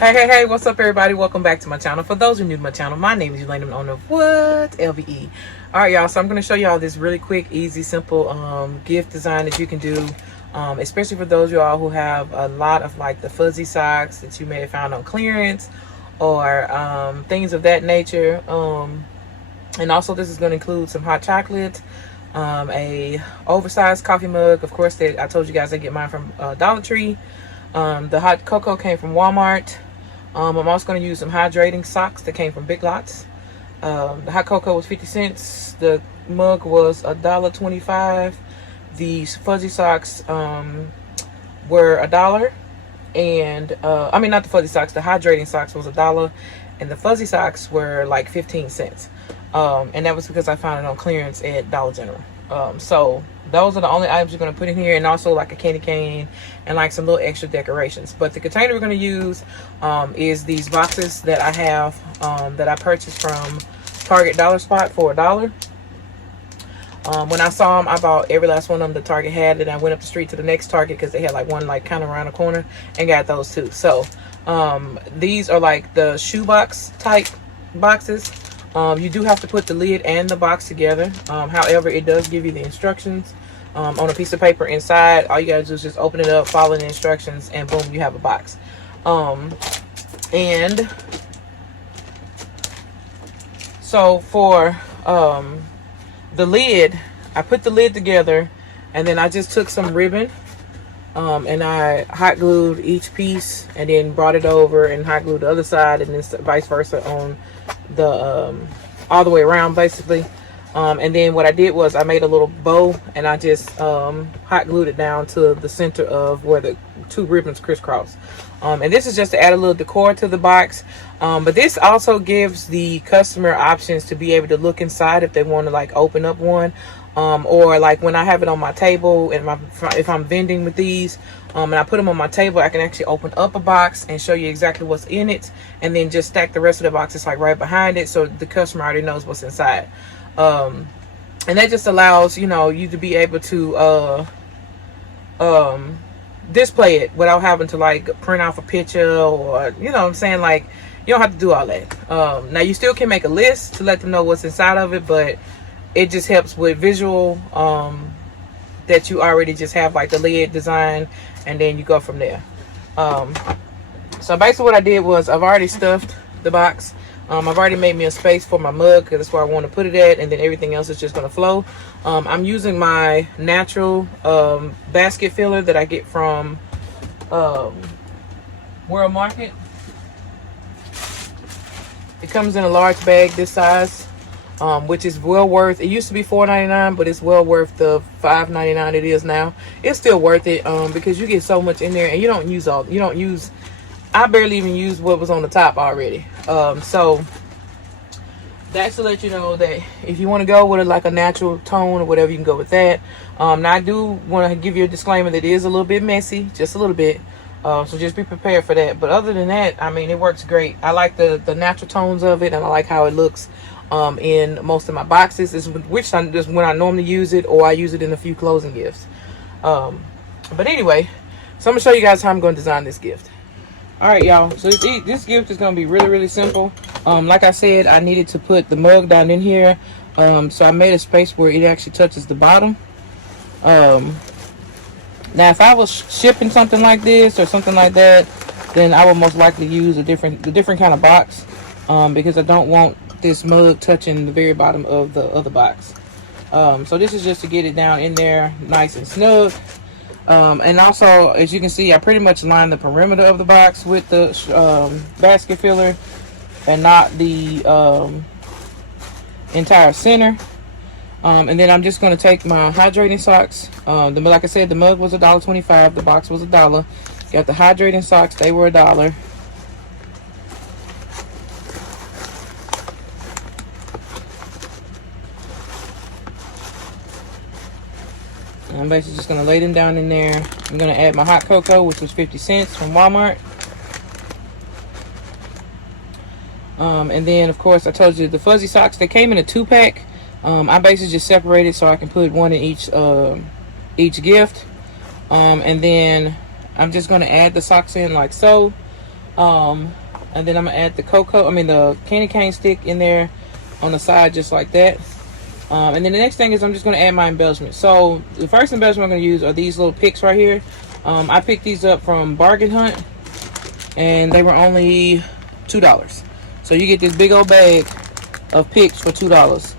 Hey, what's up, everybody? Welcome back to my channel. For those who are new to my channel, my name is Elaine, I'm the owner of What? LVE. Alright, y'all, so I'm going to show y'all this really quick, easy, simple gift design that you can do, especially for those of y'all who have a lot of like the fuzzy socks that you may have found on clearance or things of that nature. And also this is going to include some hot chocolate, a oversized coffee mug. Of course, I told you guys I get mine from Dollar Tree. The hot cocoa came from Walmart. I'm also going to use some hydrating socks that came from Big Lots. The hot cocoa was 50 cents. The mug was $1.25. These fuzzy socks were $1. And I mean, not the fuzzy socks, the hydrating socks was $1. And the fuzzy socks were like 15 cents. And that was because I found it on clearance at Dollar General. So those are the only items you're going to put in here, and also like a candy cane and like some little extra decorations. But the container we're going to use is these boxes that I have that I purchased from Target Dollar Spot for $1. When I saw them, I bought every last one of them the Target had, and I went up the street to the next Target because they had like one like kind of around the corner, and got those too. So these are like the shoebox type boxes. You do have to put the lid and the box together. However, it does give you the instructions on a piece of paper inside. All you gotta do is just open it up, follow the instructions, and boom, you have a box. And so for the lid, I put the lid together, and then I just took some ribbon and I hot glued each piece, and then brought it over and hot glued the other side, and then vice versa on the all the way around basically. And then what I did was I made a little bow, and I just hot glued it down to the center of where the two ribbons crisscross. And this is just to add a little decor to the box, but this also gives the customer options to be able to look inside if they want to like open up one, or like when I have it on my table, and if I'm vending with these, and I put them on my table, I can actually open up a box and show you exactly what's in it, and then just stack the rest of the boxes like right behind it, so the customer already knows what's inside. And that just allows, you know, you to be able to display it without having to like print off a picture, or you know what I'm saying, like you don't have to do all that. Now you still can make a list to let them know what's inside of it, but it just helps with visual, that you already just have like the lid design, and then you go from there. So basically what I did was I've already stuffed the box. I've already made me a space for my mug because that's where I want to put it at, and then everything else is just going to flow. I'm using my natural basket filler that I get from World Market. It comes in a large bag this size, which is well worth. It used to be $4.99, but it's well worth the $5.99 it is now. It's still worth it because you get so much in there, and you don't use all. You don't use. I barely even used what was on the top already. So that's to let you know that if you want to go with like a natural tone or whatever, you can go with that. Now I do want to give you a disclaimer that it is a little bit messy, just a little bit. So just be prepared for that. But other than that, I mean, it works great. I like the natural tones of it, and I like how it looks in most of my boxes. Is which time just when I normally use it, or I use it in a few closing gifts. But anyway, so I'm gonna show you guys how I'm going to design this gift. All right, y'all, so this gift is going to be really simple. Like I said, I needed to put the mug down in here, so I made a space where it actually touches the bottom. Now if I was shipping something like this or something like that, then I would most likely use a different kind of box, because I don't want this mug touching the very bottom of the other box. So this is just to get it down in there nice and snug. And also, as you can see, I pretty much lined the perimeter of the box with the basket filler, and not the entire center. And then I'm just going to take my hydrating socks. Like I said, the mug was $1.25. The box was $1. Got the hydrating socks. They were $1. I'm basically just going to lay them down in there. I'm going to add my hot cocoa, which was 50 cents from Walmart. And then, of course, I told you the fuzzy socks, they came in a 2-pack. I basically just separated so I can put one in each gift. And then I'm just going to add the socks in like so. And then I'm gonna add the the candy cane stick in there on the side, just like that. And then the next thing is I'm just gonna add my embellishment. So the first embellishment I'm gonna use are these little picks right here. I picked these up from Bargain Hunt, and they were only $2. So you get this big old bag of picks for $2.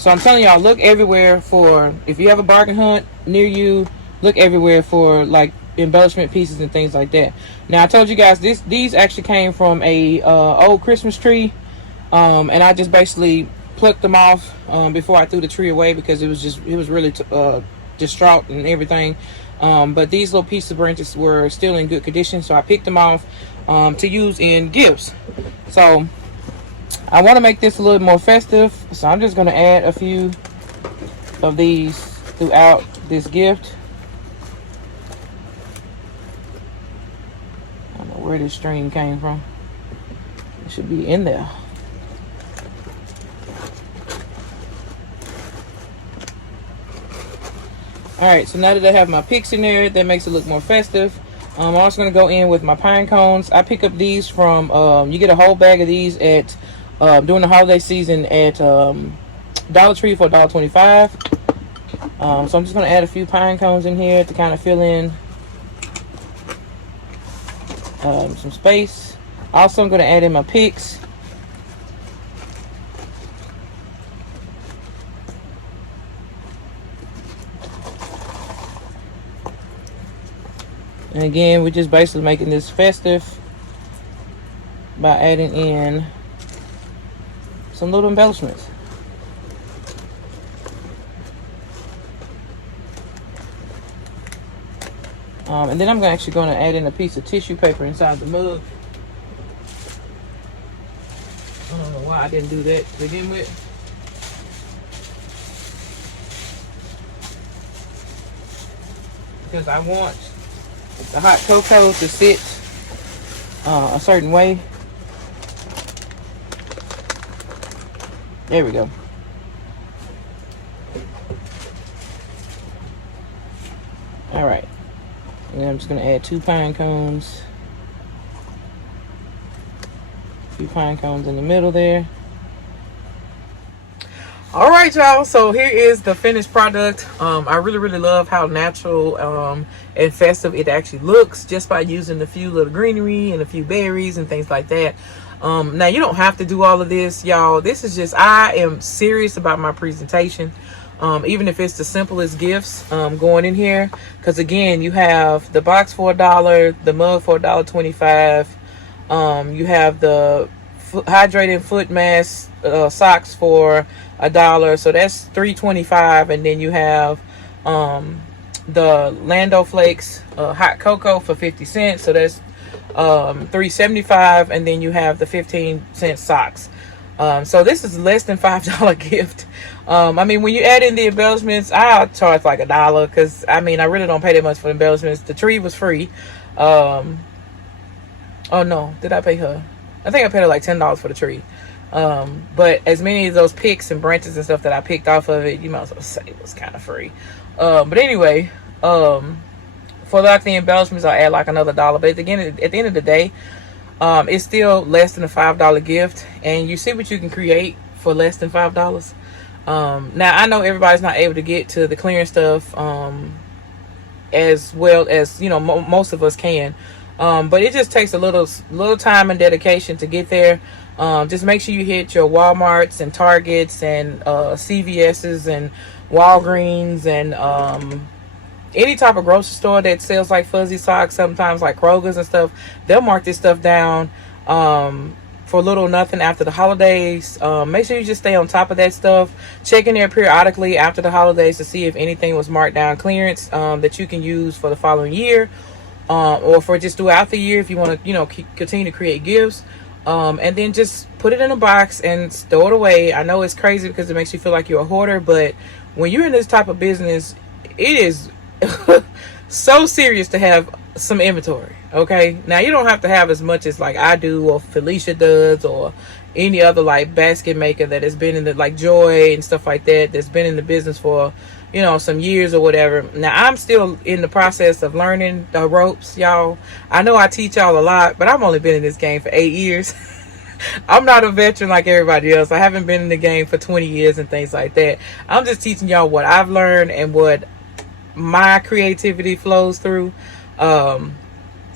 So I'm telling y'all, look everywhere for, if you have a Bargain Hunt near you, look everywhere for like embellishment pieces and things like that. Now I told you guys these actually came from a old Christmas tree, and I just basically plucked them off before I threw the tree away, because it was really distraught and everything. But these little pieces of branches were still in good condition, so I picked them off to use in gifts. So I want to make this a little more festive, so I'm just going to add a few of these throughout this gift. I don't know where this string came from. It should be in there. Alright, so now that I have my picks in there, that makes it look more festive. I'm also going to go in with my pine cones. I pick up these from, you get a whole bag of these at during the holiday season at Dollar Tree for $1.25. So I'm just going to add a few pine cones in here to kind of fill in some space. Also, I'm going to add in my picks. And again, we're just basically making this festive by adding in some little embellishments. And then I'm actually going to add in a piece of tissue paper inside the mug. I don't know why I didn't do that to begin with. Because I want the hot cocoa to sit a certain way. There we go. All right. And I'm just going to add 2 pine cones. A few pine cones in the middle there. All right, y'all, so here is the finished product. I really love how natural and festive it actually looks just by using a few little greenery and a few berries and things like that. Now you don't have to do all of this, y'all. This is just, I am serious about my presentation, even if it's the simplest gifts going in here, because again, you have the box for $1, the mug for $1.25. You have the hydrated foot mask socks for $1, so that's $3.25. And then you have the Lando Flakes hot cocoa for 50 cents, so that's $3.75. And then you have the 15-cent socks. So this is less than $5 gift. I mean, when you add in the embellishments, I'll charge like $1, because I mean, I really don't pay that much for the embellishments. The tree was free. Oh no, did I pay her? I think I paid her like $10 for the tree. But as many of those picks and branches and stuff that I picked off of it, you might as well say it was kind of free. But anyway, for like the embellishments, I'll add like another $1. But again, at the end of the day, it's still less than a $5 gift, and you see what you can create for less than $5. Now I know everybody's not able to get to the clearance stuff as well as, you know, most of us can. But it just takes a little time and dedication to get there. Just make sure you hit your Walmarts and Targets and CVS's and Walgreens and any type of grocery store that sells like fuzzy socks, sometimes like Kroger's and stuff. They'll mark this stuff down for little or nothing after the holidays. Make sure you just stay on top of that stuff. Check in there periodically after the holidays to see if anything was marked down clearance that you can use for the following year. Or for just throughout the year if you want to, you know, continue to create gifts. And then just put it in a box and stow it away. I know it's crazy because it makes you feel like you're a hoarder, but when you're in this type of business, it is so serious to have some inventory. Okay, now you don't have to have as much as like I do or Felicia does or any other like basket maker that has been in the like Joy and stuff like that, that's been in the business for you know, some years or whatever. Now I'm still in the process of learning the ropes, y'all. I know I teach y'all a lot, but I've only been in this game for 8 years. I'm not a veteran like everybody else. I haven't been in the game for 20 years and things like that. I'm just teaching y'all what I've learned and what my creativity flows through.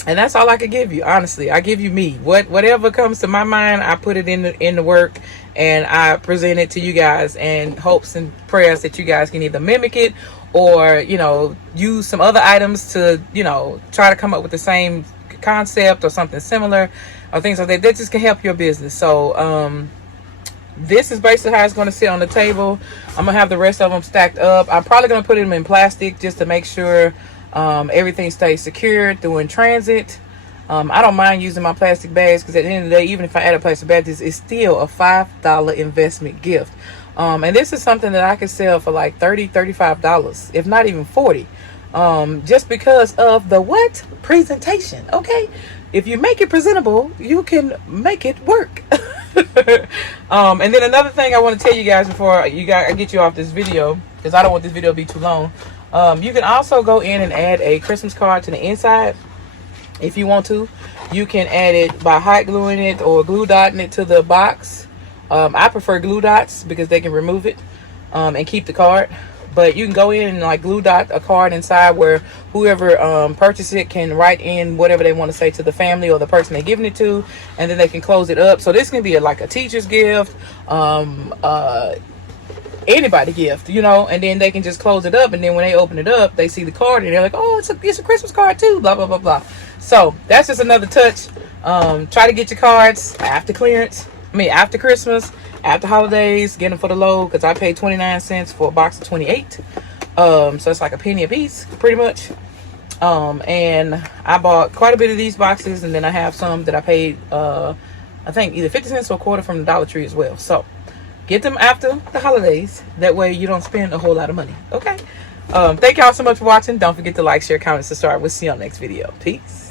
And that's all I could give you, honestly. I give you me. Whatever comes to my mind, I put it in the work, and I present it to you guys in hopes and prayers that you guys can either mimic it or, you know, use some other items to, you know, try to come up with the same concept or something similar or things like that. That just can help your business. So this is basically how it's going to sit on the table. I'm gonna have the rest of them stacked up. I'm probably going to put them in plastic just to make sure everything stays secure during transit. I don't mind using my plastic bags because at the end of the day, even if I add a plastic bag, this is still a $5 investment gift. And this is something that I could sell for like $30, $35, if not even $40. Just because of the what? Presentation. Okay. If you make it presentable, you can make it work. And then another thing I want to tell you guys before I get you off this video, because I don't want this video to be too long. You can also go in and add a Christmas card to the inside if you want to. You can add it by hot gluing it or glue dotting it to the box. I prefer glue dots because they can remove it and keep the card. But you can go in and like glue dot a card inside where whoever purchases it can write in whatever they want to say to the family or the person they're giving it to, and then they can close it up. So this can be like a teacher's gift, anybody gift, you know, and then they can just close it up, and then when they open it up, they see the card and they're like, oh, it's a Christmas card too, blah blah blah blah. So that's just another touch. Try to get your cards after clearance. After Christmas, after holidays, get them for the low, because I paid 29 cents for a box of 28. So it's like a penny a piece, pretty much. And I bought quite a bit of these boxes, and then I have some that I paid, I think either 50 cents or a quarter from the Dollar Tree as well. So get them after the holidays. That way you don't spend a whole lot of money. Okay. Thank y'all so much for watching. Don't forget to like, share, comment, subscribe. We'll see you on the next video. Peace.